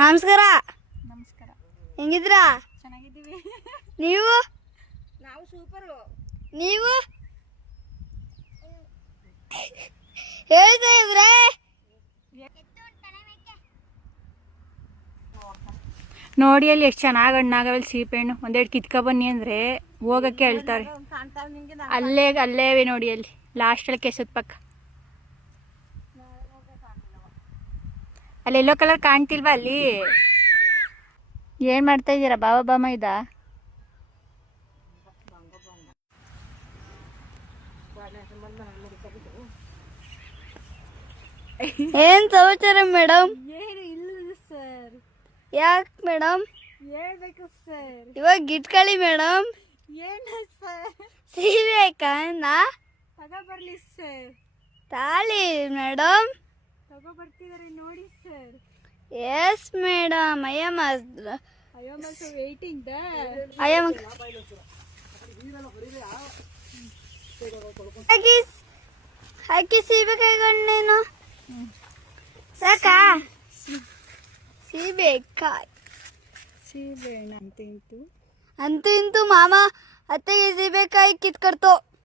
ನಮಸ್ಕಾರ. ನಮಸ್ಕಾರ. ಹೆಂಗಿದ್ರಾ? ಚೆನ್ನಾಗಿದ್ದೀವಿ. ನೀವು? ನಾವು ಸೂಪರು. ನೀವು ಹೇಳ್ತಾ ಇವ್ರೆ ನೋಡಿ ಅಲ್ಲಿ ಎಷ್ಟು ಚೆನ್ನಾಗಿ ಹಣ್ಣಾಗವೆಲ್ಲಿ ಸೀಪೆಹಣ್ಣು. ಒಂದೆರಡು ಕಿತ್ಕೊ ಬನ್ನಿ ಅಂದರೆ ಹೋಗಕ್ಕೆ ಹೇಳ್ತಾರೆ. ಅಲ್ಲೇವೆ ನೋಡಿ ಅಲ್ಲಿ ಲಾಸ್ಟಲ್ಲಿ ಕೆಸದ ಪಕ್ಕ ಅಲ್ಲಿ ಎಲ್ಲೋ ಕಲರ್ ಕಾಣ್ತಿಲ್ವಾ? ಅಲ್ಲಿ ಏನು ಮಾಡ್ತಾ ಇದ್ದೀರಾ ಬಾಬಾ ಬಾಮ? ಇದಾ ಏನ್ ಸಮಾಚಾರ ಮೇಡಮ್? ಏನು ಇಲ್ಲ ಸರ್. ಯಾಕೆ ಮೇಡಮ್? ಹೇಳ್ಬೇಕು ಸರ್. ಇವಾಗ ಇಟ್ಕೊಳ್ಳಿ ಮೇಡಮ್. ಏನು ಸರ್? ಸಿಗ್ಬೇಕಾ? ತಗೊಬರ್ಲಿ ಸರ್. ತಾಳಿ ಮೇಡಮ್. ತಗೊಬರ್ತಿದ್ದಾರೆ ನೋಡಿ sir. Yes madam. I am also waiting there. ಹಾಕಿ ಸೀಬೆಕಾಯಿಗಳನ್ನೇನು ಸಾಕಾ? ಸೀಬೆಕಾಯಿ ಸೀಬೆಹಣ್ಣು ಅಂತೂ ಇಂತೂ ಮಾಮ ಅತ್ತೆಗೆ ಸೀಬೆಕಾಯಿ ಕಿತ್ಕೊಡ್ತು.